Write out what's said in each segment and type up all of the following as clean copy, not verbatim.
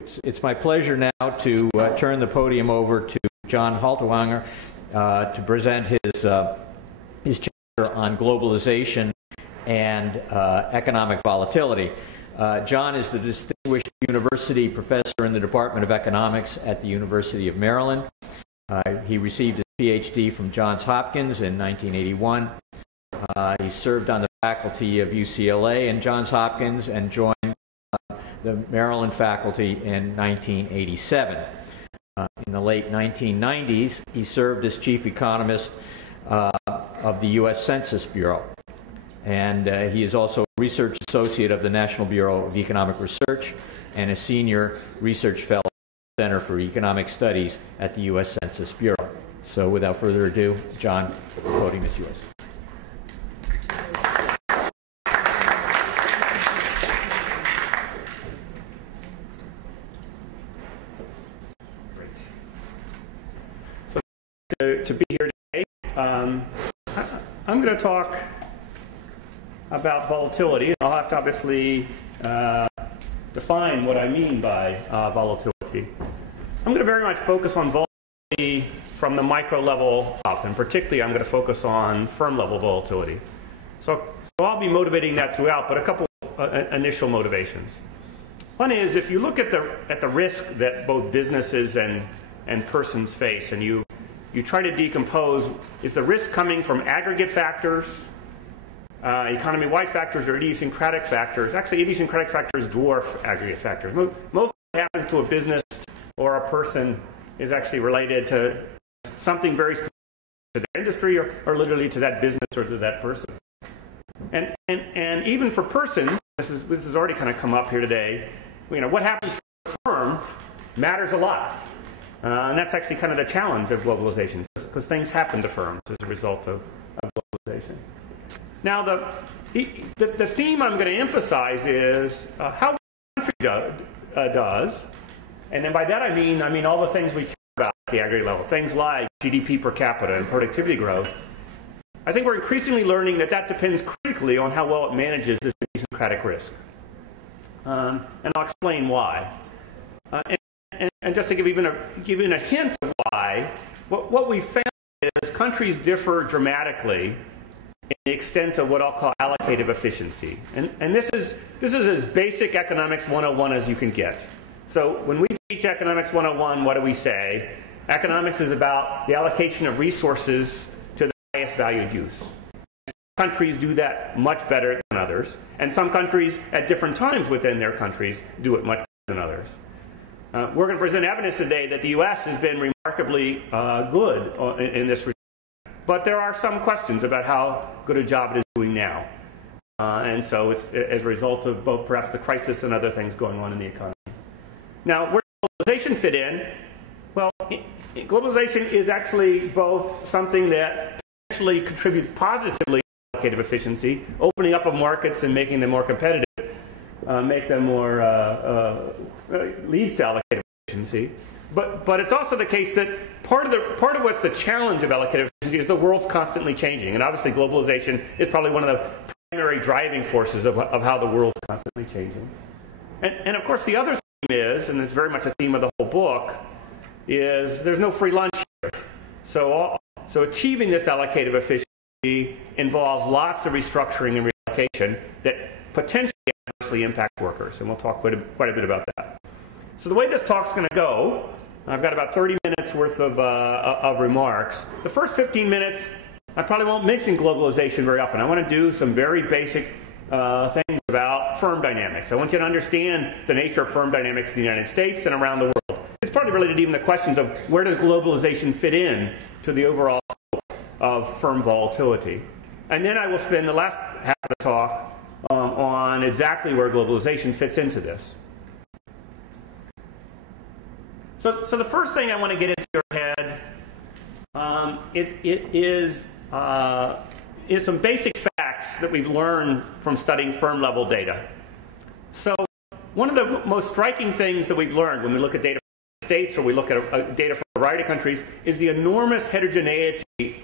It's my pleasure now to turn the podium over to John Haltiwanger to present his chapter on globalization and economic volatility. John is the Distinguished University Professor in the Department of Economics at the University of Maryland. He received his PhD from Johns Hopkins in 1981. He served on the faculty of UCLA and Johns Hopkins and joined the Maryland faculty in 1987. In the late 1990s, he served as chief economist of the U.S. Census Bureau. And he is also a research associate of the National Bureau of Economic Research and a senior research fellow at the Center for Economic Studies at the U.S. Census Bureau. So without further ado, John, the podium is yours. To be here today. I'm going to talk about volatility. I'll have to obviously define what I mean by volatility. I'm going to very much focus on volatility from the micro level up, and particularly I'm going to focus on firm level volatility. So I'll be motivating that throughout, but a couple initial motivations. One is, if you look at the risk that both businesses and persons face, and you try to decompose, is the risk coming from aggregate factors, economy-wide factors, or idiosyncratic factors? Actually, idiosyncratic factors dwarf aggregate factors. Most of what happens to a business or a person is actually related to something very specific to their industry or literally to that business or to that person. And even for persons, this has already kind of come up here today, what happens to a firm matters a lot. And that's actually kind of the challenge of globalization, because things happen to firms as a result of globalization. Now, the theme I'm going to emphasize is how the country does, and then by that I mean all the things we care about at the aggregate level, things like GDP per capita and productivity growth. I think we're increasingly learning that depends critically on how well it manages this idiosyncratic risk. And I'll explain why. And just to give even a hint of why, what we found is countries differ dramatically in the extent of what I'll call allocative efficiency. And this is as basic economics 101 as you can get. So when we teach economics 101, what do we say? Economics is about the allocation of resources to the highest valued use. Some countries do that much better than others, and some countries at different times within their countries do it much better than others. We're going to present evidence today that the U.S. has been remarkably good in this respect, but there are some questions about how good a job it is doing now. And so it's as a result of both perhaps the crisis and other things going on in the economy. Now, where does globalization fit in? Well, globalization is actually both something that actually contributes positively to allocative efficiency, opening up of markets and making them more competitive, make them more leads to allocative efficiency, but it's also the case that part of what's the challenge of allocative efficiency is the world's constantly changing, and obviously globalization is probably one of the primary driving forces of how the world's constantly changing. And of course the other theme is, and it's very much a theme of the whole book, is there's no free lunch here. So achieving this allocative efficiency involves lots of restructuring and reallocation that potentially adversely impact workers, and we'll talk quite a bit about that. So the way this talk's going to go, I've got about 30 minutes worth of remarks. The first 15 minutes, I probably won't mention globalization very often. I want to do some very basic things about firm dynamics. I want you to understand the nature of firm dynamics in the United States and around the world. It's partly related to even the questions of where does globalization fit in to the overall scope of firm volatility. And then I will spend the last half of the talk on exactly where globalization fits into this. So the first thing I want to get into your head is some basic facts that we've learned from studying firm level data. So one of the most striking things that we've learned when we look at data from states or we look at data from a variety of countries is the enormous heterogeneity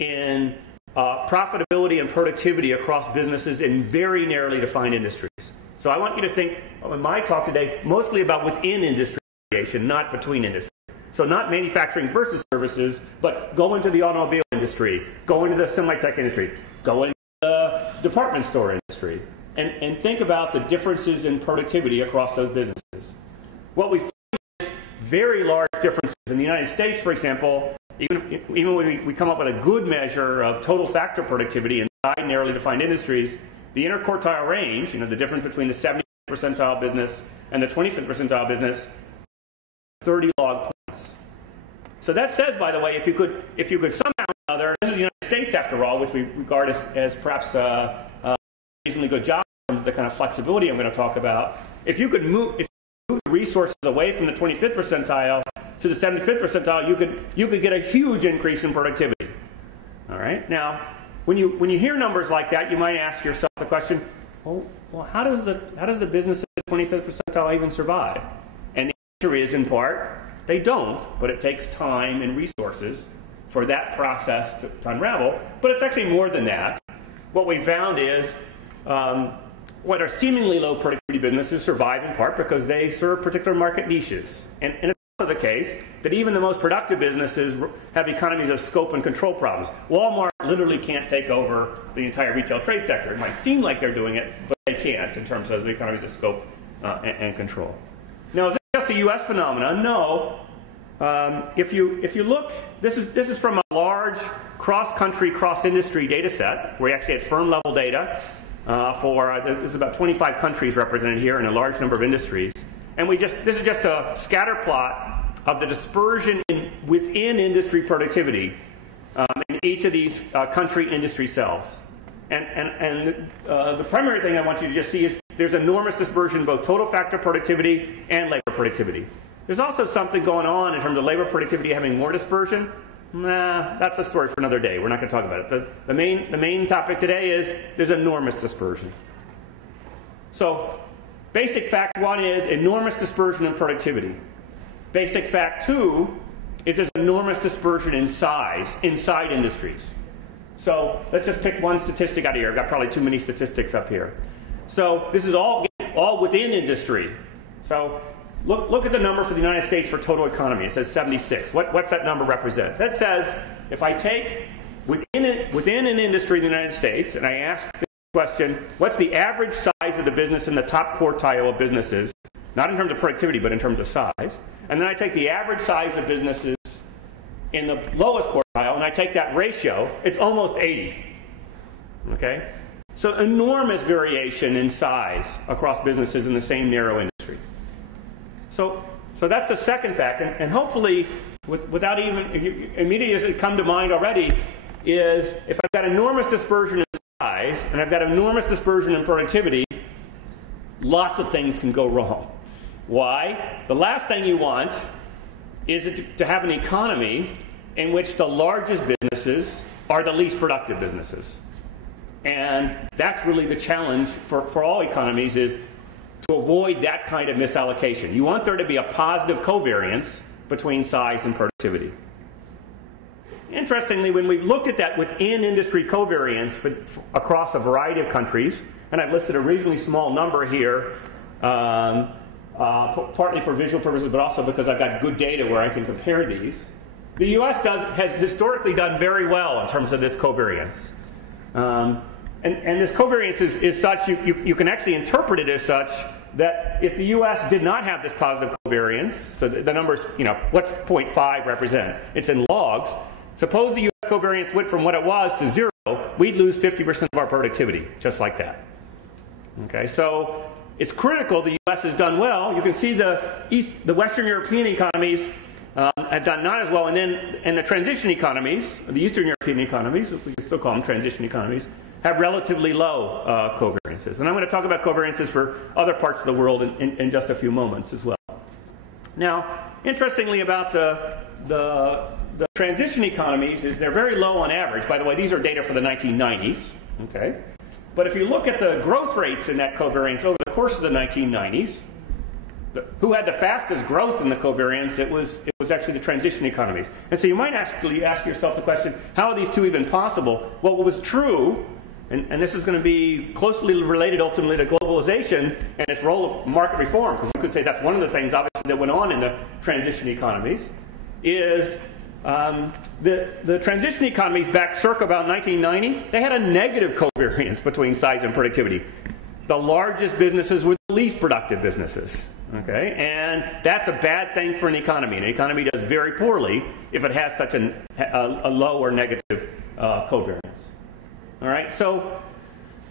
in profitability and productivity across businesses in very narrowly defined industries. So I want you to think, in my talk today, mostly about within industry variation, not between industry. So not manufacturing versus services, but go into the automobile industry, go into the semi-tech industry, go into the department store industry, and think about the differences in productivity across those businesses. What we find is very large differences. In the United States, for example, even when we come up with a good measure of total factor productivity inside narrowly defined industries, the interquartile range, the difference between the 70th percentile business and the 25th percentile business, 30 log points. So that says, by the way, if you could somehow or another, this is the United States after all, which we regard as perhaps a reasonably good job in terms of the kind of flexibility I'm going to talk about. If you could move the resources away from the 25th percentile to the 75th percentile, you could get a huge increase in productivity. All right. Now, when you hear numbers like that, you might ask yourself the question, well, how does the business at the 25th percentile even survive? And the answer is, in part, they don't, but it takes time and resources for that process to unravel. But it's actually more than that. What we found is what are seemingly low productivity businesses survive in part because they serve particular market niches. And it's also the case that even the most productive businesses have economies of scope and control problems. Walmart literally can't take over the entire retail trade sector. It might seem like they're doing it, but they can't in terms of the economies of scope and control. Now, is it just a U.S. phenomenon? No. If you look, this is from a large cross-country, cross-industry data set. We actually had firm-level data there's about 25 countries represented here and a large number of industries. And this is just a scatter plot of the dispersion within industry productivity in each of these country industry cells. And the primary thing I want you to just see is there's enormous dispersion in both total factor productivity and labor productivity. There's also something going on in terms of labor productivity having more dispersion. That's a story for another day. We're not going to talk about it. The main topic today is there's enormous dispersion. So basic fact one is enormous dispersion in productivity. Basic fact two is there's enormous dispersion in size inside industries. So let's just pick one statistic out of here. I've got probably too many statistics up here. So this is all within industry. So look at the number for the United States for total economy. It says 76. What's that number represent? That says if I take within an industry in the United States and I ask the question, what's the average size of the business in the top quartile of businesses, not in terms of productivity, but in terms of size, and then I take the average size of businesses in the lowest quartile and I take that ratio, it's almost 80. Okay? So enormous variation in size across businesses in the same narrow industry. So that's the second fact, and hopefully, without even immediately as it come to mind already, is if I've got enormous dispersion in size and I've got enormous dispersion in productivity, lots of things can go wrong. Why? The last thing you want is to have an economy in which the largest businesses are the least productive businesses, and that's really the challenge for all economies is to avoid that kind of misallocation. You want there to be a positive covariance between size and productivity. Interestingly, when we've looked at that within industry covariance across a variety of countries, and I've listed a reasonably small number here, partly for visual purposes, but also because I've got good data where I can compare these, the U.S. has historically done very well in terms of this covariance. And this covariance is such, you can actually interpret it as such that if the U.S. did not have this positive covariance, so the numbers, what's 0.5 represent? It's in logs. Suppose the U.S. covariance went from what it was to 0, we'd lose 50% of our productivity, just like that. Okay, so it's critical the U.S. has done well. You can see the Western European economies have done not as well, and the transition economies, the Eastern European economies, if we can still call them transition economies, have relatively low covariances. And I'm going to talk about covariances for other parts of the world in just a few moments as well. Now, interestingly about the transition economies is they're very low on average. By the way, these are data for the 1990s. Okay? But if you look at the growth rates in that covariance over the course of the 1990s, who had the fastest growth in the covariance, it was actually the transition economies. And so you might actually ask yourself the question, how are these two even possible? Well, what was true And this is going to be closely related ultimately to globalization and its role of market reform, because you could say that's one of the things obviously that went on in the transition economies, is the transition economies back circa about 1990, they had a negative covariance between size and productivity. The largest businesses were the least productive businesses. Okay? And that's a bad thing for an economy. An economy does very poorly if it has such a low or negative covariance. All right? So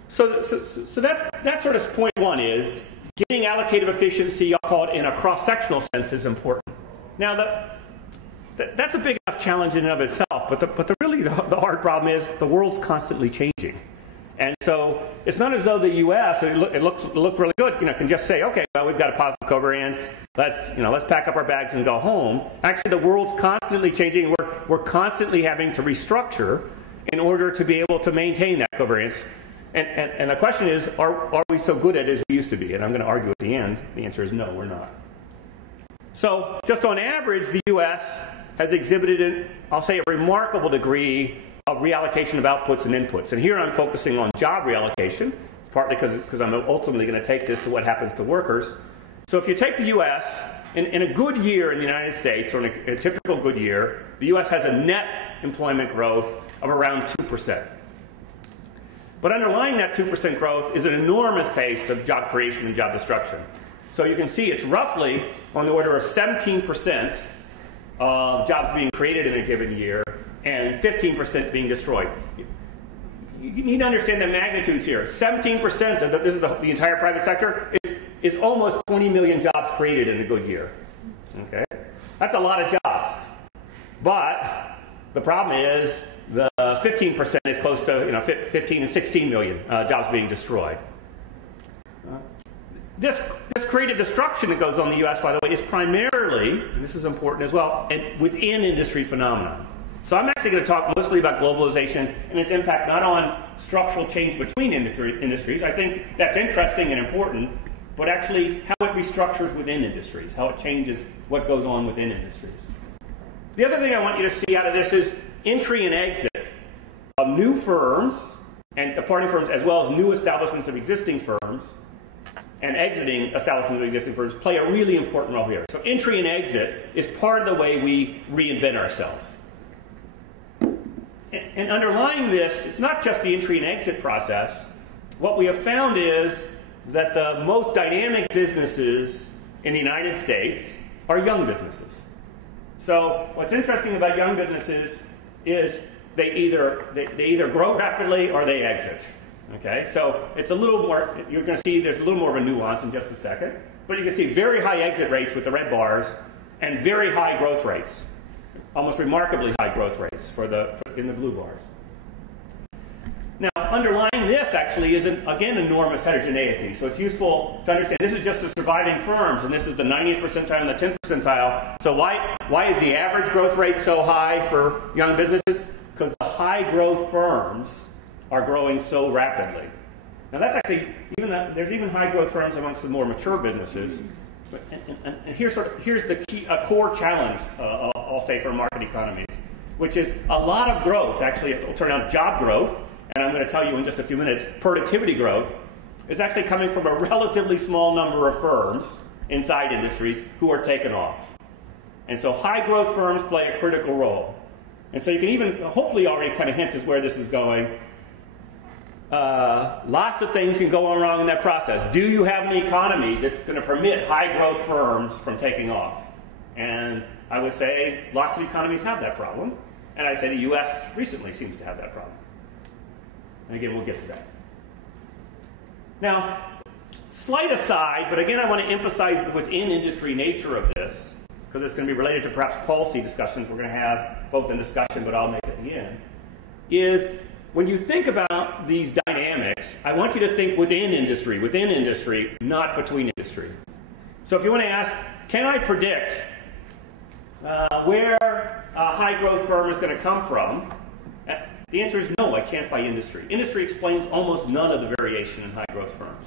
that's sort of point one, is getting allocative efficiency, I'll call it in a cross-sectional sense, is important. Now, that's a big enough challenge in and of itself, but the hard problem is the world's constantly changing. And so it's not as though the U.S. it looked really good, can just say, okay, well, we've got a positive covariance. Let's pack up our bags and go home. Actually, the world's constantly changing. We're constantly having to restructure in order to be able to maintain that covariance. And the question is, are we so good at it as we used to be? And I'm going to argue at the end. The answer is no, we're not. So just on average, the U.S. has exhibited, I'll say, a remarkable degree of reallocation of outputs and inputs. And here I'm focusing on job reallocation, partly because I'm ultimately going to take this to what happens to workers. So if you take the U.S., in a good year in the United States, or in a typical good year, the U.S. has a net employment growth of around 2%. But underlying that 2% growth is an enormous pace of job creation and job destruction. So you can see it's roughly on the order of 17% of jobs being created in a given year, and 15% being destroyed. You need to understand the magnitudes here. 17% of this is the entire private sector is almost 20 million jobs created in a good year. Okay, that's a lot of jobs. But the problem is the 15% is close to 15 and 16 million jobs being destroyed. This creative destruction that goes on in the U.S., by the way, is primarily, and this is important as well, within industry phenomena. So I'm actually going to talk mostly about globalization and its impact not on structural change between industries. I think that's interesting and important, but actually how it restructures within industries, how it changes what goes on within industries. The other thing I want you to see out of this is entry and exit of new firms and departing firms, as well as new establishments of existing firms, and exiting establishments of existing firms play a really important role here. So entry and exit is part of the way we reinvent ourselves. And underlying this, it's not just the entry and exit process. What we have found is that the most dynamic businesses in the United States are young businesses. So what's interesting about young businesses is they either grow rapidly or they exit. Okay, so it's a little more, you're going to see there's a little more of a nuance in just a second. But you can see very high exit rates with the red bars and very high growth rates. Almost remarkably high growth rates in the blue bars. Now, underlying this actually is, again, enormous heterogeneity. So it's useful to understand this is just the surviving firms, and this is the 90th percentile and the 10th percentile. So why is the average growth rate so high for young businesses? Because the high growth firms are growing so rapidly. Now that's actually, there's even high growth firms amongst the more mature businesses. And here's the key, a core challenge, I'll say, for market economies, which is a lot of growth. Actually, it will turn out job growth, and I'm going to tell you in just a few minutes, productivity growth is actually coming from a relatively small number of firms inside industries who are taken off. And so high growth firms play a critical role. And so you can even hopefully already kind of hint at where this is going. Lots of things can go wrong in that process. Do you have an economy that's going to permit high growth firms from taking off? And I would say lots of economies have that problem. And I'd say the U.S. recently seems to have that problem. And again, we'll get to that. Now, slight aside, but again I want to emphasize the within industry nature of this, because it's going to be related to perhaps policy discussions we're going to have both in discussion, but I'll make it at the end, is when you think about these dynamics, I want you to think within industry, not between industry. So if you want to ask, can I predict where a high growth firm is going to come from? The answer is no, I can't by industry. Industry explains almost none of the variation in high growth firms.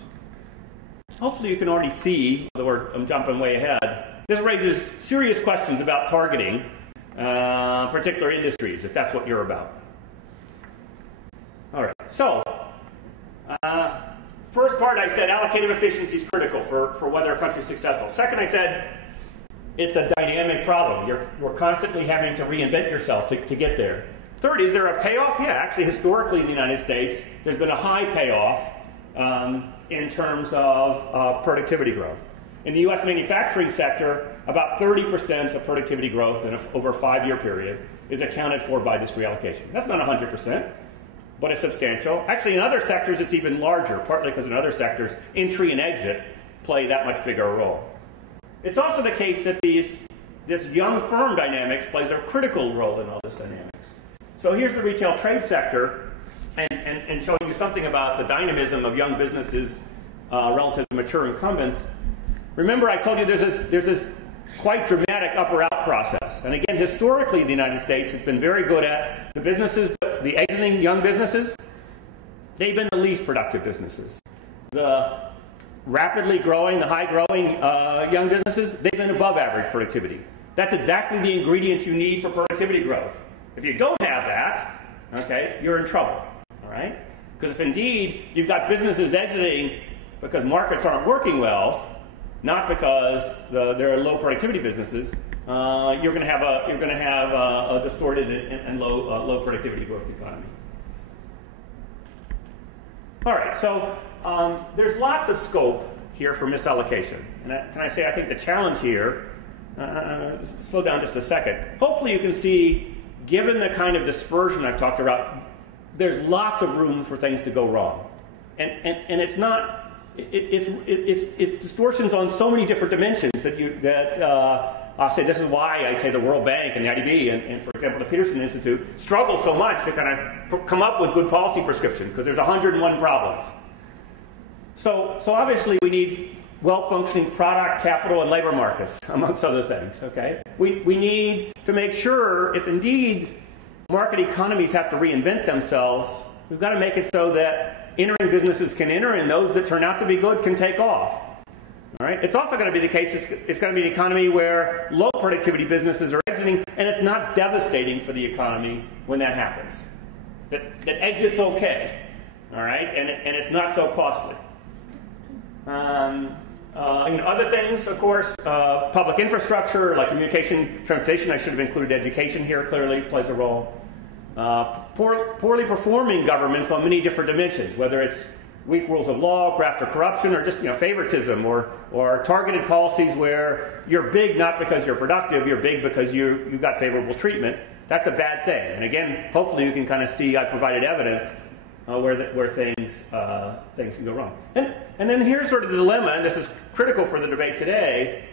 Hopefully you can already see, although I'm jumping way ahead, this raises serious questions about targeting particular industries, if that's what you're about. All right, so First part, I said allocative efficiency is critical for whether a country is successful. Second, I said it's a dynamic problem. You're constantly having to reinvent yourself to get there. Third, is there a payoff? Yeah, actually, historically in the United States, there's been a high payoff in terms of productivity growth. In the U.S. manufacturing sector, about 30% of productivity growth over a 5-year period is accounted for by this reallocation. That's not 100%, but it's substantial. Actually, in other sectors, it's even larger, partly because in other sectors, entry and exit play that much bigger a role. It's also the case that this young firm dynamics plays a critical role in all this dynamics. So here's the retail trade sector, and showing you something about the dynamism of young businesses relative to mature incumbents. Remember, I told you there's this quite dramatic up or out process. And again, historically, the United States has been very good at the businesses, the exiting young businesses. They've been the least productive businesses. The rapidly growing, the high-growing young businesses, they've been above average productivity. That's exactly the ingredients you need for productivity growth. If you don't have that, okay, you're in trouble, all right? Because if indeed you've got businesses exiting because markets aren't working well, not because they're low productivity businesses, you're going to have a distorted and low productivity growth economy. All right, so there's lots of scope here for misallocation. And can I say I think the challenge here, slow down just a second. Hopefully you can see, given the kind of dispersion I've talked about, there's lots of room for things to go wrong. And it's not, it's distortions on so many different dimensions that I'll say this is why I'd say the World Bank and the IDB and for example, the Peterson Institute struggle so much to kind of come up with good policy prescription because there's 101 problems. So obviously we need well-functioning product, capital, and labor markets, amongst other things, okay? We need to make sure, if indeed market economies have to reinvent themselves, we've got to make it so that entering businesses can enter and those that turn out to be good can take off. All right? It's also going to be the case, it's going to be an economy where low productivity businesses are exiting, and it's not devastating for the economy when that happens. That exit's okay, all right? And it's not so costly. Other things, of course, public infrastructure, like communication, transportation. I should have included education here, clearly plays a role. Poorly performing governments on many different dimensions, whether it's weak rules of law, graft or corruption, or just favoritism, or targeted policies where you're big not because you're productive, you're big because you got favorable treatment. That's a bad thing. And again, hopefully you can kind of see I provided evidence where things can go wrong. And then here's sort of the dilemma, and this is critical for the debate today,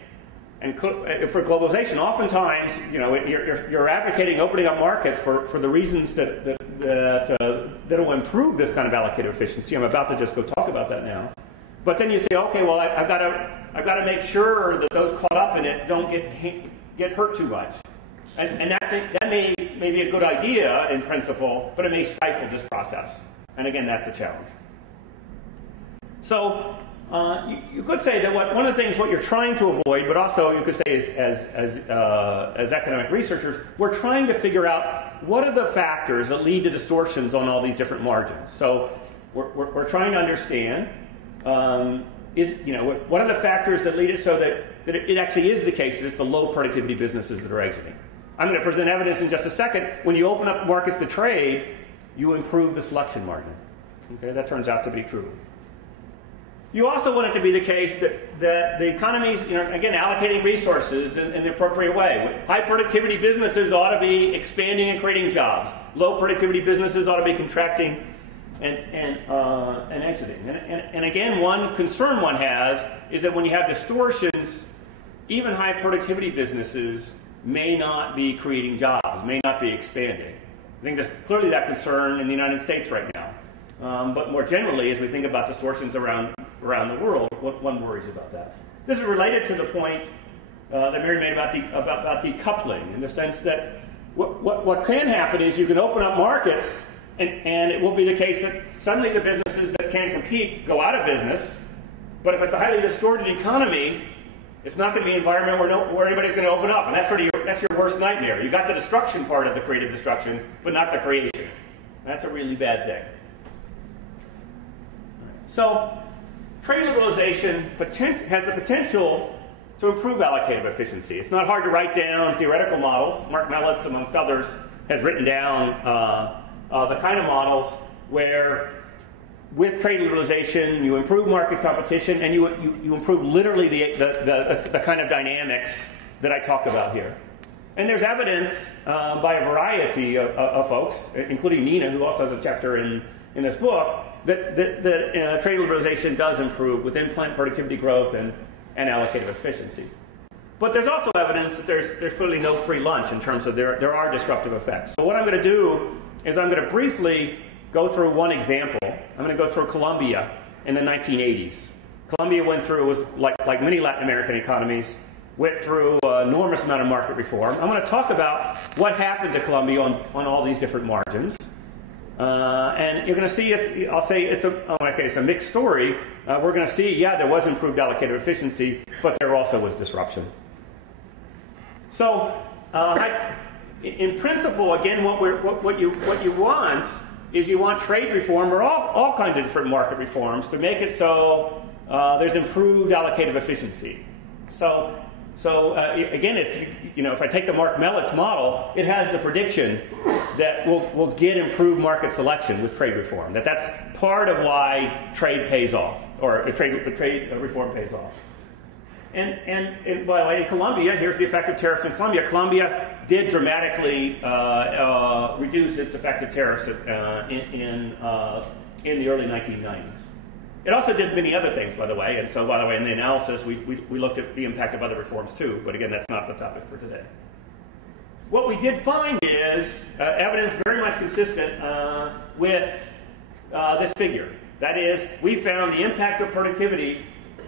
and for globalization. Oftentimes, you're advocating opening up markets for the reasons that will improve this kind of allocative efficiency. I'm about to just go talk about that now. But then you say, okay, well, I've got to make sure that those caught up in it don't get hurt too much. And that may be a good idea in principle, but it may stifle this process. And again, that's the challenge. So you could say that one of the things what you're trying to avoid, but also you could say as economic researchers, we're trying to figure out what are the factors that lead to distortions on all these different margins. So we're trying to understand what are the factors that lead it so that it actually is the case that it's the low productivity businesses that are exiting. I'm going to present evidence in just a second. When you open up markets to trade, you improve the selection margin. Okay, that turns out to be true. You also want it to be the case that the economies, again, allocating resources in the appropriate way. High productivity businesses ought to be expanding and creating jobs. Low productivity businesses ought to be contracting and exiting. And again, one concern one has is that when you have distortions, even high productivity businesses may not be creating jobs, may not be expanding. I think there's clearly that concern in the United States right now. But more generally, as we think about distortions around the world, one worries about that. This is related to the point that Mary made about decoupling, in the sense that what can happen is you can open up markets, and it will be the case that suddenly the businesses that can compete go out of business. But if it's a highly distorted economy, it's not going to be an environment where anybody's going to open up, and that's your worst nightmare. You got the destruction part of the creative destruction, but not the creation. That's a really bad thing. So trade liberalization has the potential to improve allocative efficiency. It's not hard to write down theoretical models. Mark Mellitz, amongst others, has written down the kind of models where with trade liberalization you improve market competition and you improve literally the kind of dynamics that I talked about here. And there's evidence by a variety of folks, including Nina, who also has a chapter in this book, that trade liberalization does improve within plant productivity growth and allocative efficiency. But there's also evidence that there's clearly no free lunch in terms of there are disruptive effects. So what I'm going to do is I'm going to briefly go through one example. I'm going to go through Colombia in the 1980s. Colombia went through, was like many Latin American economies, went through an enormous amount of market reform. I'm going to talk about what happened to Colombia on all these different margins. And you're going to see, I'll say it's a mixed story. We're going to see, yeah, there was improved allocative efficiency, but there also was disruption. So, in principle, again, what you want is you want trade reform or all kinds of different market reforms to make it so there's improved allocative efficiency. So again, it's, if I take the Mark Mellitz model, it has the prediction that we'll get improved market selection with trade reform. That's part of why trade pays off, or trade reform pays off. And by the way, in Colombia, here's the effect of tariffs in Colombia. Colombia did dramatically reduce its effective tariffs in the early 1990s. It also did many other things, by the way. And so, by the way, in the analysis, we looked at the impact of other reforms too. But again, that's not the topic for today. What we did find is evidence very much consistent with this figure. That is, we found the impact of productivity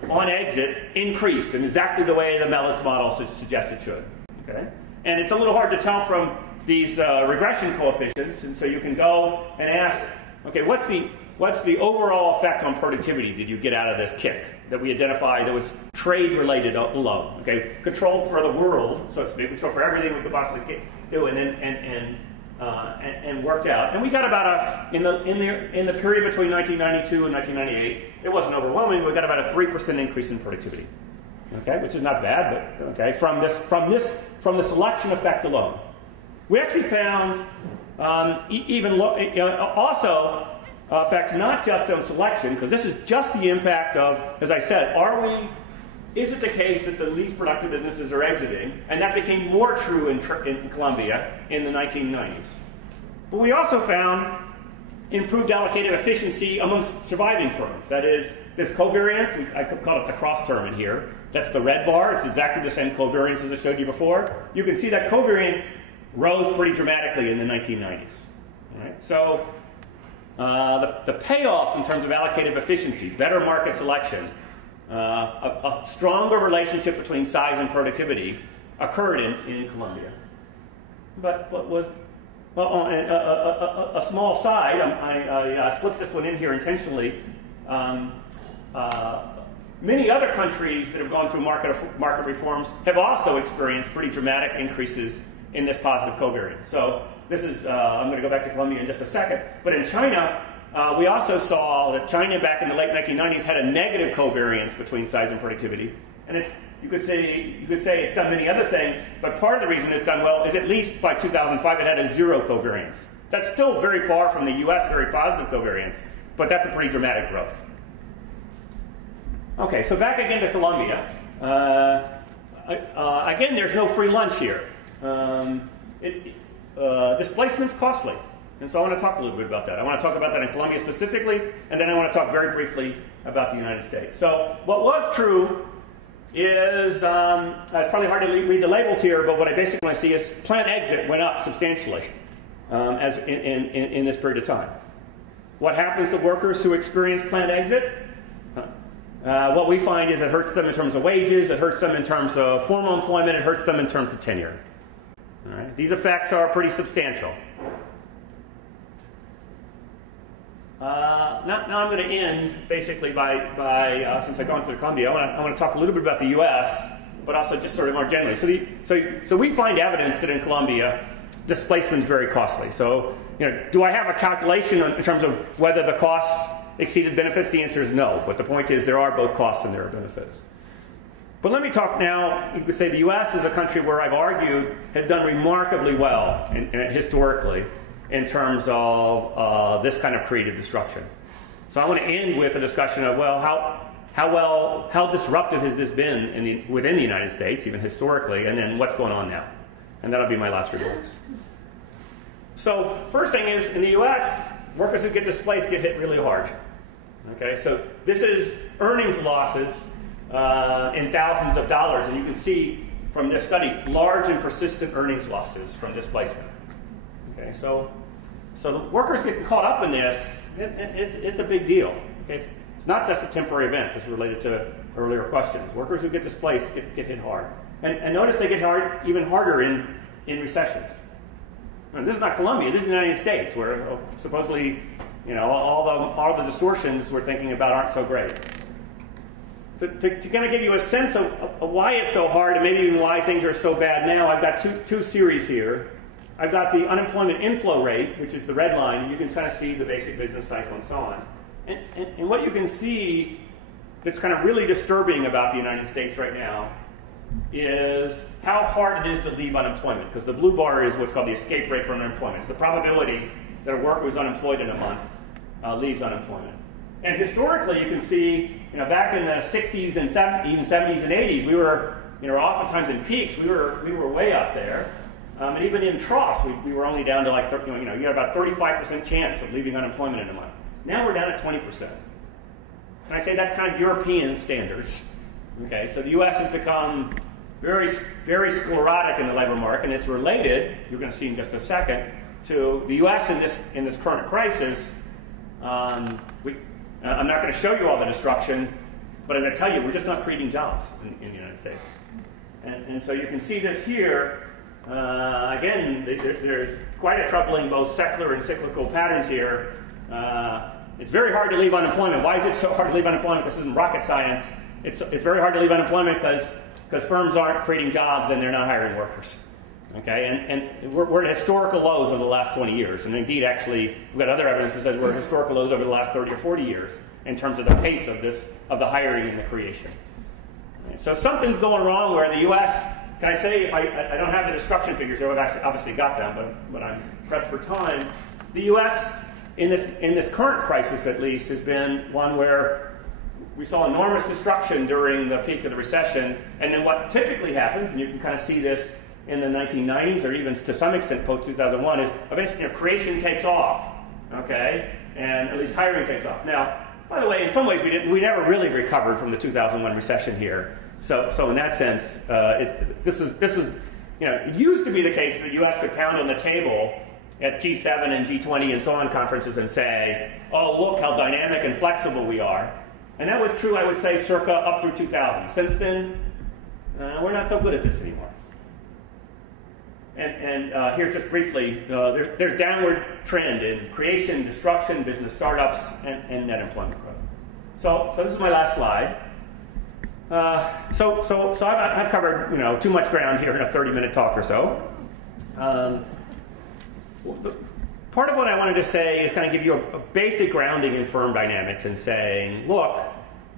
on exit increased in exactly the way the Mellitz model suggests it should. Okay? And it's a little hard to tell from these regression coefficients. And so you can go and ask, okay, what's the overall effect on productivity did you get out of this kick that we identified that was trade-related alone? Okay, control for the world, so to speak, control for everything we could possibly do, and worked out. And we got about in the period between 1992 and 1998, it wasn't overwhelming. We got about a 3% increase in productivity. Okay, which is not bad, but okay, from the selection effect alone, we actually found also. Effects not just on selection, because this is just the impact of, as I said, is it the case that the least productive businesses are exiting? And that became more true in Colombia in the 1990s. But we also found improved allocative efficiency amongst surviving firms. That is, this covariance, I could call it the cross term in here. That's the red bar. It's exactly the same covariance as I showed you before. You can see that covariance rose pretty dramatically in the 1990s. All right? So, the payoffs in terms of allocative efficiency, better market selection, a stronger relationship between size and productivity occurred in Colombia. But what was, well, a small side, I slipped this one in here intentionally. Many other countries that have gone through market reforms have also experienced pretty dramatic increases in this positive covariance. So this is, I'm going to go back to Colombia in just a second, but in China, we also saw that China back in the late 1990s had a negative covariance between size and productivity. And you could say it's done many other things, but part of the reason it's done well is at least by 2005 it had a zero covariance. That's still very far from the US very positive covariance, but that's a pretty dramatic growth. Okay, so back again to Colombia. Again, there's no free lunch here. Displacement's costly, and so I want to talk a little bit about that. I want to talk about that in Colombia specifically, and then I want to talk very briefly about the United States. So what was true is, it's probably hard to read the labels here, but what I basically want to see is plant exit went up substantially as in this period of time. What happens to workers who experience plant exit? What we find is it hurts them in terms of wages, it hurts them in terms of formal employment, it hurts them in terms of tenure. All right. These effects are pretty substantial. Now I'm going to end basically by since I've gone through Colombia, I want to talk a little bit about the U.S., but also just sort of more generally. So we find evidence that in Colombia, displacement is very costly. So, do I have a calculation in terms of whether the costs exceeded benefits? The answer is no. But the point is there are both costs and there are benefits. But let me talk now, you could say the U.S. is a country where I've argued has done remarkably well historically in terms of this kind of creative destruction. So I want to end with a discussion of, well, how disruptive has this been within the United States, even historically, and then what's going on now. And that'll be my last remarks. So first thing is, in the U.S., workers who get displaced get hit really hard. Okay, so this is earnings losses in thousands of dollars, and you can see from this study large and persistent earnings losses from displacement. Okay, so the workers getting caught up in this, it's a big deal. Okay, it's not just a temporary event. This is related to earlier questions. Workers who get displaced get hit hard, and notice they get even harder in recessions. Now, this is not Colombia. This is the United States, where supposedly, all the distortions we're thinking about aren't so great. To kind of give you a sense of why it's so hard, and maybe even why things are so bad now, I've got two series here. I've got the unemployment inflow rate, which is the red line, and you can kind of see the basic business cycle and so on. And what you can see that's kind of really disturbing about the United States right now is how hard it is to leave unemployment, because the blue bar is what's called the escape rate from unemployment. It's the probability that a worker who's unemployed in a month leaves unemployment. And historically, you can see, back in the 60s and 70s and 80s, we were, oftentimes in peaks, we were way up there. And even in troughs, we were only down to like, you had about 35% chance of leaving unemployment in a month. Now we're down at 20%. And I say that's kind of European standards. Okay, so the U.S. has become very, very sclerotic in the labor market, and it's related, you're going to see in just a second, to the U.S. in this current crisis. I'm not going to show you all the destruction, but I'm going to tell you we're just not creating jobs in the United States. And so you can see this here. Again, there's quite a troubling both secular and cyclical patterns here. It's very hard to leave unemployment. Why is it so hard to leave unemployment? This isn't rocket science. It's very hard to leave unemployment because firms aren't creating jobs and they're not hiring workers. Okay, and we're at historical lows over the last 20 years. And indeed, actually, we've got other evidence that says we're at historical lows over the last 30 or 40 years in terms of the pace of the hiring and the creation. Right, so something's going wrong where the U.S., can I say, if I don't have the destruction figures here, I've actually obviously got them, but I'm pressed for time. The U.S., in this current crisis at least, has been one where we saw enormous destruction during the peak of the recession, and then what typically happens, and you can kind of see this in the 1990s, or even to some extent post-2001, is eventually creation takes off, okay, and at least hiring takes off. Now, by the way, in some ways we never really recovered from the 2001 recession here. So in that sense, this is it used to be the case that the U.S. could pound on the table at G7 and G20 and so on conferences and say, oh, look how dynamic and flexible we are. And that was true, I would say, circa up through 2000. Since then, we're not so good at this anymore. And here, just briefly, there's downward trend in creation, destruction, business startups, and net employment growth. So this is my last slide. So I've covered too much ground here in a 30-minute talk or so. Part of what I wanted to say is kind of give you a basic grounding in firm dynamics and saying, look,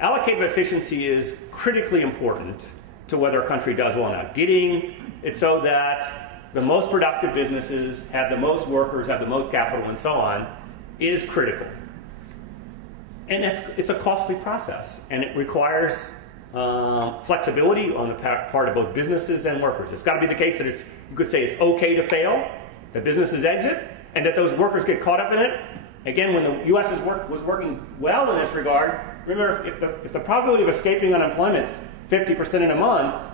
allocative efficiency is critically important to whether a country does well or not. Getting it so that the most productive businesses have the most workers, have the most capital, and so on, is critical. And it's a costly process, and it requires flexibility on the part of both businesses and workers. It's got to be the case that you could say it's okay to fail, that businesses exit, and that those workers get caught up in it. Again, when the U.S. was working well in this regard, remember, if the probability of escaping unemployment is 50% in a month,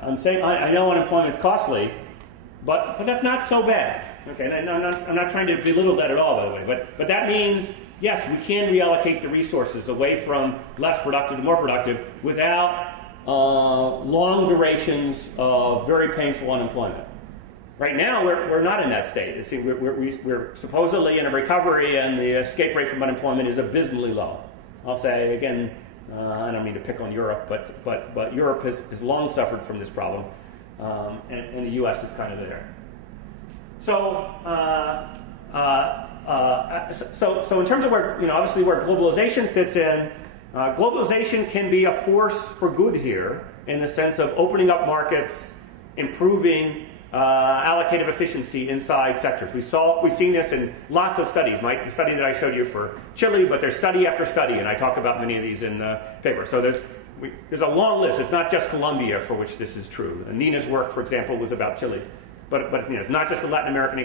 I'm saying I know unemployment's costly, but that's not so bad. Okay, and I'm not trying to belittle that at all, by the way. But that means, yes, we can reallocate the resources away from less productive to more productive without long durations of very painful unemployment. Right now, we're not in that state. We're supposedly in a recovery, and the escape rate from unemployment is abysmally low. I'll say, again, I don't mean to pick on Europe, but Europe has long suffered from this problem, and the U.S. is kind of there. So So in terms of where, obviously where globalization fits in, globalization can be a force for good here in the sense of opening up markets, improving allocative efficiency inside sectors. We've seen this in lots of studies. The study that I showed you for Chile, but there's study after study, and I talk about many of these in the paper. So there's a long list. It's not just Colombia for which this is true. And Nina's work, for example, was about Chile. But it's not just a Latin American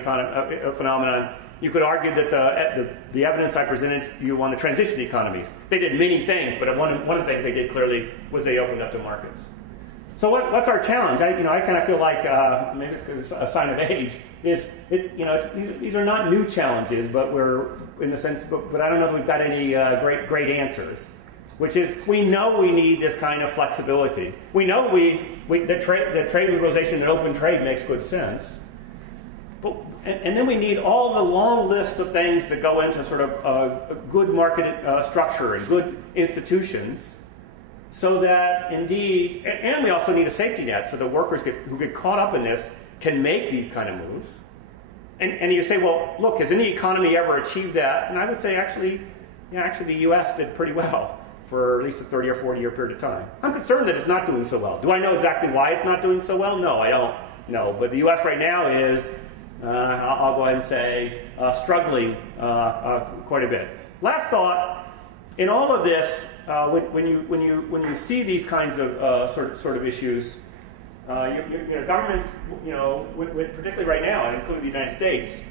phenomenon. You could argue that the evidence I presented you on the transition economies, they did many things, but one of the things they did clearly was they opened up the markets. So what's our challenge? I kind of feel like, maybe it's because it's a sign of age, these are not new challenges, but we're, in the sense, but I don't know if we've got any great answers. Which is, we know we need this kind of flexibility. We know that trade liberalization and open trade makes good sense. And then we need all the long list of things that go into sort of a good market structure and good institutions, so that indeed, and we also need a safety net so the workers who get caught up in this can make these kind of moves. And you say, well, look, has any economy ever achieved that? And I would say, actually the U.S. did pretty well for at least a 30 or 40 year period of time. I'm concerned that it's not doing so well. Do I know exactly why it's not doing so well? No, I don't know. But the U.S. right now is, I'll go ahead and say, struggling quite a bit. Last thought, in all of this, when you see these kinds of sort of issues, governments, particularly right now, including the United States,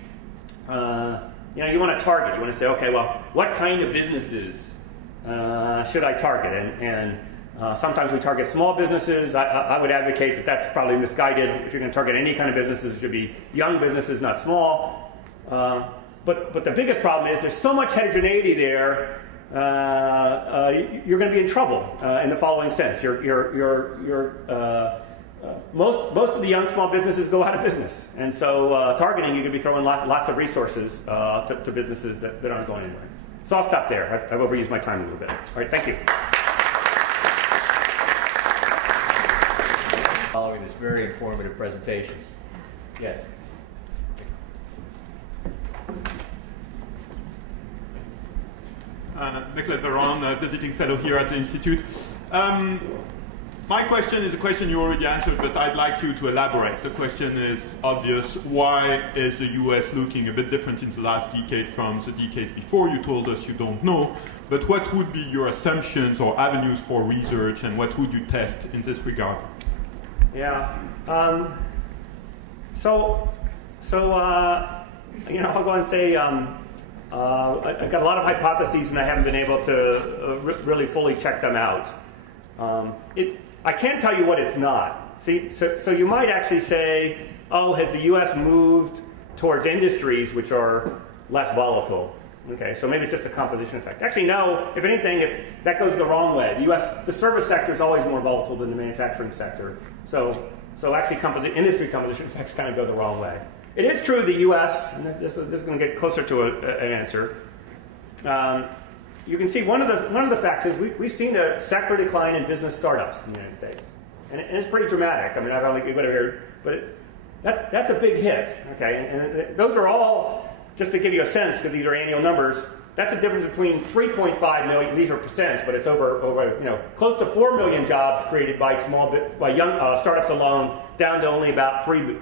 you want to target. You want to say, okay, well, what kind of businesses should I target? And sometimes we target small businesses. I would advocate that that's probably misguided. If you're going to target any kind of businesses, it should be young businesses, not small. But the biggest problem is there's so much heterogeneity there. You're going to be in trouble in the following sense. Most of the young small businesses go out of business, and so targeting, you're going to be throwing lots of resources to businesses that aren't going anywhere. So I'll stop there. I've overused my time a little bit. All right, thank you. Following this very informative presentation. Yes. Nicholas Aron, visiting fellow here at the Institute. My question is a question you already answered, but I'd like you to elaborate. The question is obvious. Why is the US looking a bit different in the last decade from the decades before? You told us you don't know. But what would be your assumptions or avenues for research, and what would you test in this regard? Yeah. I'll go and say I've got a lot of hypotheses, and I haven't been able to really fully check them out. I can't tell you what it's not. See, so you might actually say, oh, has the U.S. moved towards industries which are less volatile? Okay, so maybe it's just a composition effect. Actually, no. If anything, that goes the wrong way. The service sector is always more volatile than the manufacturing sector. So actually, industry composition effects kind of go the wrong way. It is true the U.S., and this is going to get closer to an answer. You can see one of the facts is we've seen a secular decline in business startups in the United States, and it's pretty dramatic. I mean, I've only whatever, but that's a big hit. Okay, and those are all, just to give you a sense, because these are annual numbers. That's a difference between 3.5 million. These are percents, but it's over close to 4 million jobs created by young startups alone, down to only about 3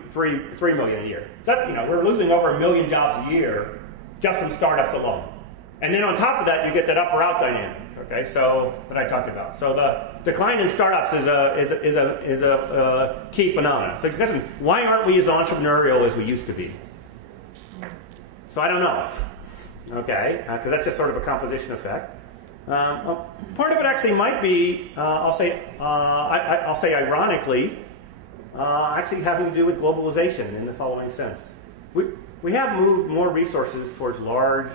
million a year. So that's, we're losing over 1 million jobs a year just from startups alone. And then on top of that, you get that up or out dynamic. Okay, so that I talked about. So the decline in startups is a key phenomenon. So why aren't we as entrepreneurial as we used to be? So I don't know. Okay, because that's just sort of a composition effect. Part of it actually might be, I'll say ironically, actually having to do with globalization in the following sense. We have moved more resources towards large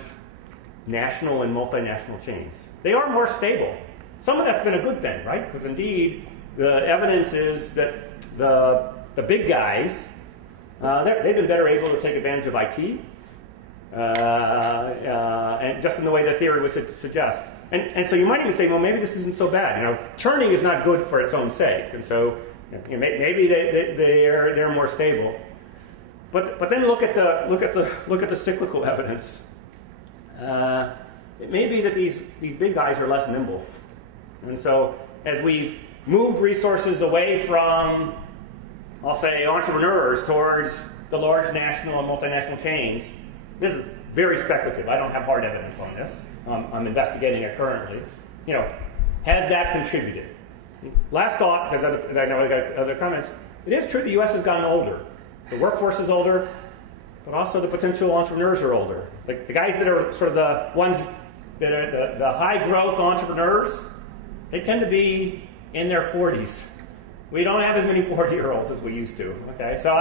national and multinational chains. They are more stable. Some of that's been a good thing, right? Because indeed, the evidence is that the big guys, they've been better able to take advantage of IT, and just in the way the theory would suggest. And so you might even say, well, maybe this isn't so bad. Churning is not good for its own sake, and so maybe they're more stable. But then look at the cyclical evidence. It may be that these big guys are less nimble, and so as we've moved resources away from, I'll say, entrepreneurs towards the large national and multinational chains. This is very speculative. I don't have hard evidence on this. I'm investigating it currently. Has that contributed? Last thought, because I know I got other comments. It is true the U.S. has gotten older. The workforce is older, but also the potential entrepreneurs are older. The guys that are sort of the ones that are the high growth entrepreneurs, they tend to be in their 40s. We don't have as many 40-year-olds as we used to. Okay, so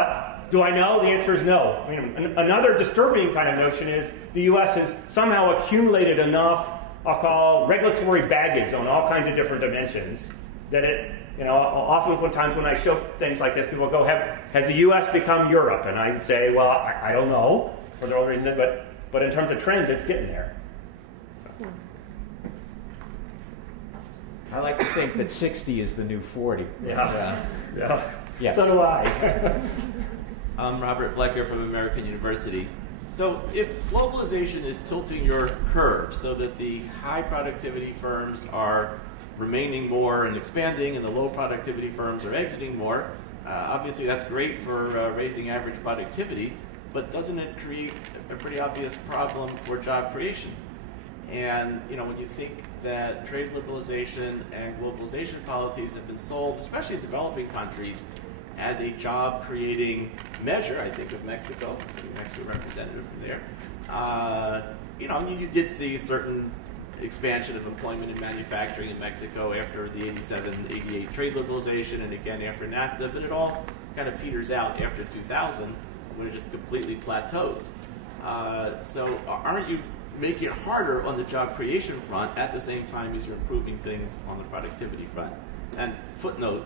do I know? The answer is no. I mean, another disturbing kind of notion is the U.S. has somehow accumulated enough, I'll call, regulatory baggage on all kinds of different dimensions that it, oftentimes when I show things like this, people go, has the U.S. become Europe? And I say, well, I don't know for the old reasons, but in terms of trends, it's getting there. I like to think that 60 is the new 40. Yeah. Yes. So do I. I'm Robert Blecker from American University. So if globalization is tilting your curve so that the high productivity firms are remaining more and expanding and the low productivity firms are exiting more, obviously that's great for raising average productivity, but doesn't it create a pretty obvious problem for job creation? And when you think that trade liberalization and globalization policies have been sold, especially in developing countries, as a job-creating measure, I think of Mexico, Mexico representative from there. You did see certain expansion of employment in manufacturing in Mexico after the 87-88 trade liberalization, and again after NAFTA, but it all kind of peters out after 2000 when it just completely plateaus. So aren't you making it harder on the job creation front at the same time as you're improving things on the productivity front? And footnote,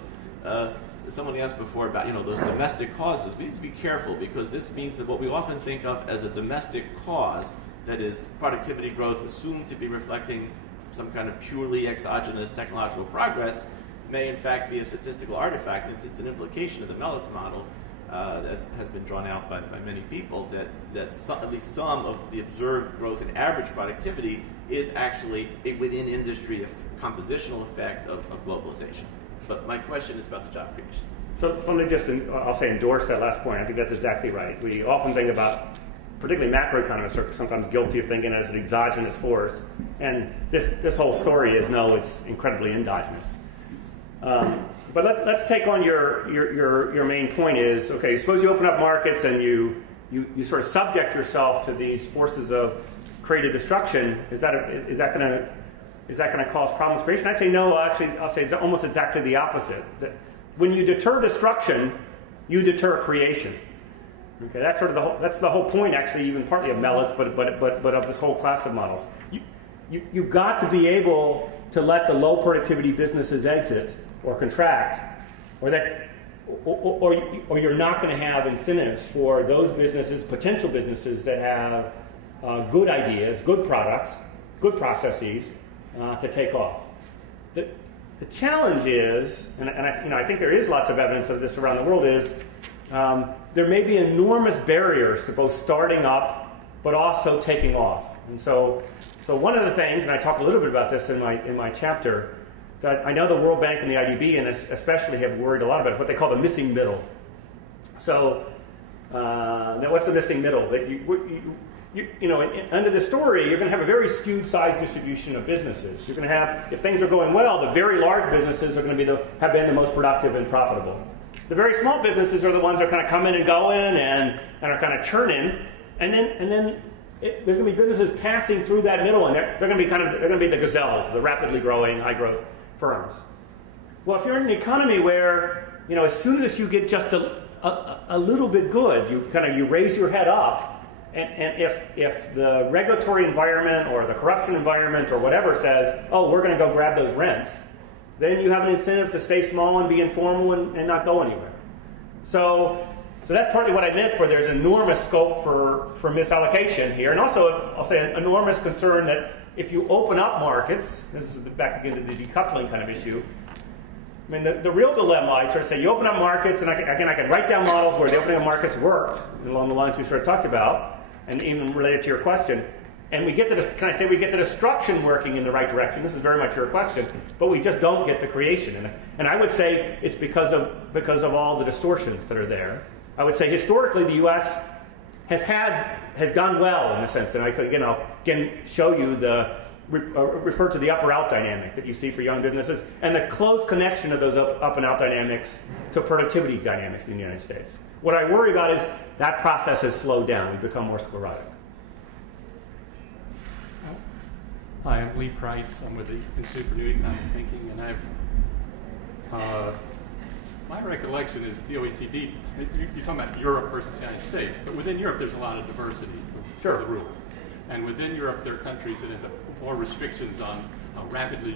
someone asked before about those domestic causes. We need to be careful because this means that what we often think of as a domestic cause, that is productivity growth assumed to be reflecting some kind of purely exogenous technological progress, may in fact be a statistical artifact. It's an implication of the Melitz model that has been drawn out by many people, that at least some of the observed growth in average productivity is actually a within industry compositional effect of globalization. But my question is about the job creation. So let me just, I'll say, endorse that last point. I think that's exactly right. We often think about, particularly macroeconomists are sometimes guilty of thinking as an exogenous force. And this whole story is, no, it's incredibly endogenous. But let's take on your main point is, okay, suppose you open up markets and you sort of subject yourself to these forces of creative destruction. Is that going to cause problems creation? I say no. Actually, I'll say it's almost exactly the opposite. That when you deter destruction, you deter creation. Okay, that's sort of the whole point, actually, even partly of Melitz, but of this whole class of models. You've got to be able to let the low productivity businesses exit or contract, or you're not going to have incentives for those businesses, potential businesses that have good ideas, good products, good processes to take off. The challenge is, and I think there is lots of evidence of this around the world, is there may be enormous barriers to both starting up but also taking off. And so one of the things, and I talk a little bit about this in my chapter, that I know the World Bank and the IDB, and especially have worried a lot about, what they call the missing middle. So, what's the missing middle? That under the story, you're going to have a very skewed size distribution of businesses. You're going to have, if things are going well, the very large businesses are going to have been the most productive and profitable. The very small businesses are the ones that kind of come in and go in and are kind of churning, and then there's going to be businesses passing through that middle, and they're going to be the gazelles, the rapidly growing, high growth firms. Well, if you're in an economy where as soon as you get just a little bit good, you raise your head up, and if the regulatory environment or the corruption environment or whatever says, oh, we're going to go grab those rents, then you have an incentive to stay small and be informal and not go anywhere. So that's partly what I meant for there's enormous scope for misallocation here, and also I'll say an enormous concern that if you open up markets, this is back again to the decoupling kind of issue, I mean, the real dilemma, I sort of say, you open up markets, and I can write down models where the opening of markets worked, along the lines we sort of talked about, and even related to your question. And we get the, we get the destruction working in the right direction. This is very much your question, but we just don't get the creation. And I would say it's because of all the distortions that are there. I would say historically the U.S. has done well in a sense, and I could again show you refer to the upper-out dynamic that you see for young businesses, and the close connection of those up and out dynamics to productivity dynamics in the United States. What I worry about is that process has slowed down and become more sclerotic. Hi, I'm Lee Price. I'm with the Institute for New Economic Thinking, and my recollection is that the OECD, you're talking about Europe versus the United States, but within Europe there's a lot of diversity of the rules. And within Europe there are countries that have more restrictions on how rapidly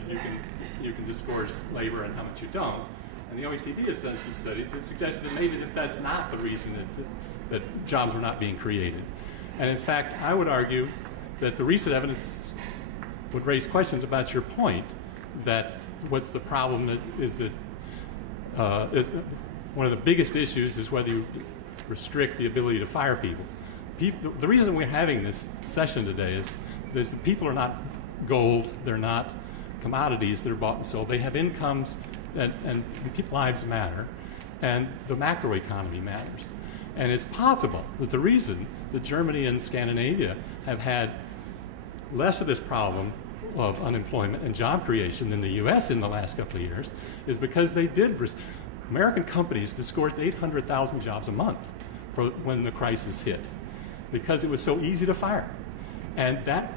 you can disgorge labor and how much you don't. And the OECD has done some studies that suggest that maybe that's not the reason that jobs are not being created. And in fact, I would argue that the recent evidence would raise questions about your point that what's the problem is that one of the biggest issues is whether you restrict the ability to fire people. The reason we're having this session today is that people are not gold, they're not commodities that are bought and sold. They have incomes, and people's lives matter, and the macroeconomy matters. And it's possible that the reason that Germany and Scandinavia have had less of this problem of unemployment and job creation than the U.S. in the last couple of years is because they did. American companies disgorged 800,000 jobs a month when the crisis hit because it was so easy to fire. And that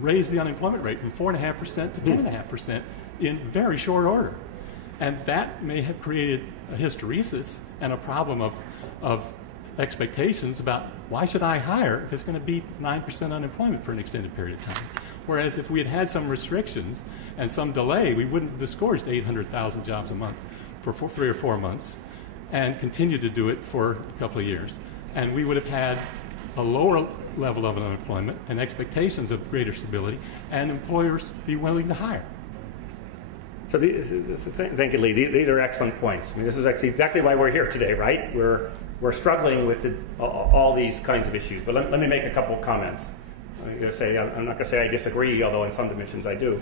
raised the unemployment rate from 4.5% to 10.5% in very short order. And that may have created a hysteresis and a problem of expectations about why should I hire if it's going to be 9% unemployment for an extended period of time. Whereas if we had had some restrictions and some delay, we wouldn't have disgorged 800,000 jobs a month for 3 or 4 months and continued to do it for a couple of years. And we would have had a lower level of unemployment and expectations of greater stability, and employers be willing to hire. So thank you, Lee. These are excellent points. I mean, this is actually exactly why we're here today, right? We're struggling with all these kinds of issues. But let me make a couple of comments. I'm not going to say I disagree, although in some dimensions I do.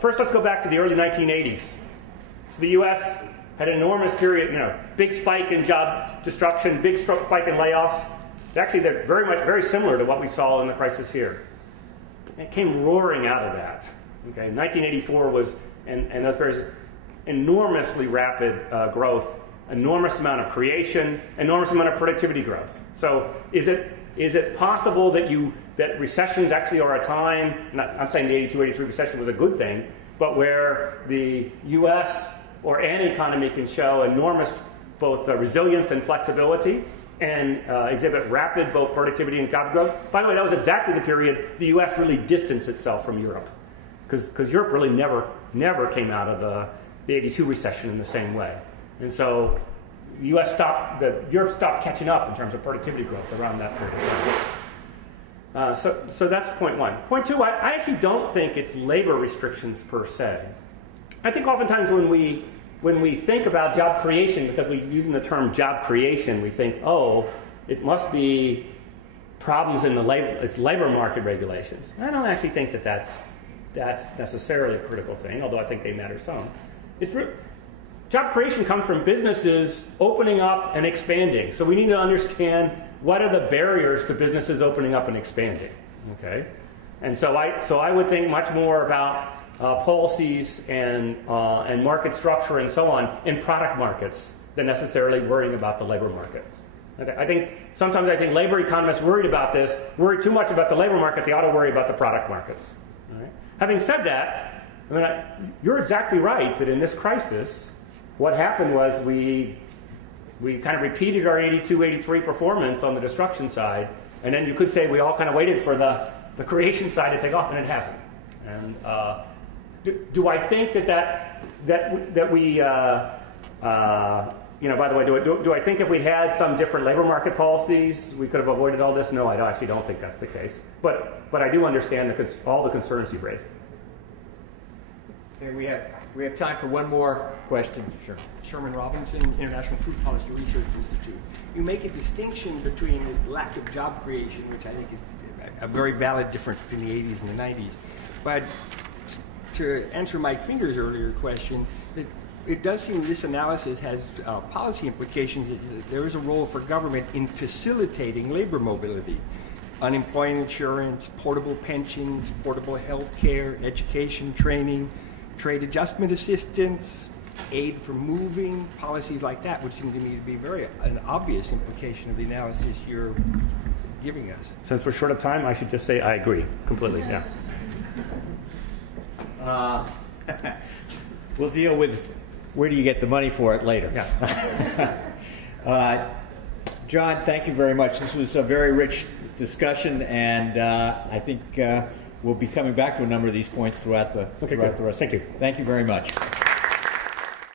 First, let's go back to the early 1980s. So the U.S. had an enormous period, big spike in job destruction, big spike in layoffs. Actually, they're very similar to what we saw in the crisis here. It came roaring out of that. Okay, 1984 was, and those very enormously rapid growth, enormous amount of creation, enormous amount of productivity growth. So is it possible that recessions actually are a time, I'm saying the 82, 83 recession was a good thing, but where the U.S. or any economy can show enormous both resilience and flexibility and exhibit rapid both productivity and job growth? By the way, that was exactly the period the U.S. really distanced itself from Europe, because Europe really never came out of the 82 recession in the same way. And so Europe stopped catching up in terms of productivity growth around that period of time. So that's point one. Point two, I actually don't think it's labor restrictions per se. I think oftentimes when we think about job creation, because we're using the term job creation, we think, oh, it must be problems in it's labor market regulations. I don't actually think that that's necessarily a critical thing, although I think they matter some. Job creation comes from businesses opening up and expanding. So we need to understand what are the barriers to businesses opening up and expanding. Okay, and so I would think much more about policies and market structure and so on in product markets than necessarily worrying about the labor market. Sometimes I think labor economists worry too much about the labor market. They ought to worry about the product markets. All right? Having said that, you're exactly right that in this crisis, what happened was we kind of repeated our 82, 83 performance on the destruction side, and then you could say we all kind of waited for the creation side to take off, and it hasn't. And do I think that we by the way, do I think if we'd had some different labor market policies, we could have avoided all this? No, I actually don't think that's the case. But I do understand all the concerns you raised. Okay, we We have time for one more question. Sure. Sherman Robinson, International Food Policy Research Institute. You make a distinction between this lack of job creation, which I think is a very valid difference between the 80s and the 90s. But to answer Mike Finger's earlier question, it does seem this analysis has policy implications. That there is a role for government in facilitating labor mobility. Unemployment insurance, portable pensions, portable health care, education training, trade adjustment assistance, aid for moving, policies like that would seem to me to be an obvious implication of the analysis you're giving us. Since we're short of time, I should just say I agree completely. Yeah. We'll deal with where do you get the money for it later. Yes. John, thank you very much. This was a very rich discussion, and I think we'll be coming back to a number of these points throughout the rest. Thank you. Thank you very much.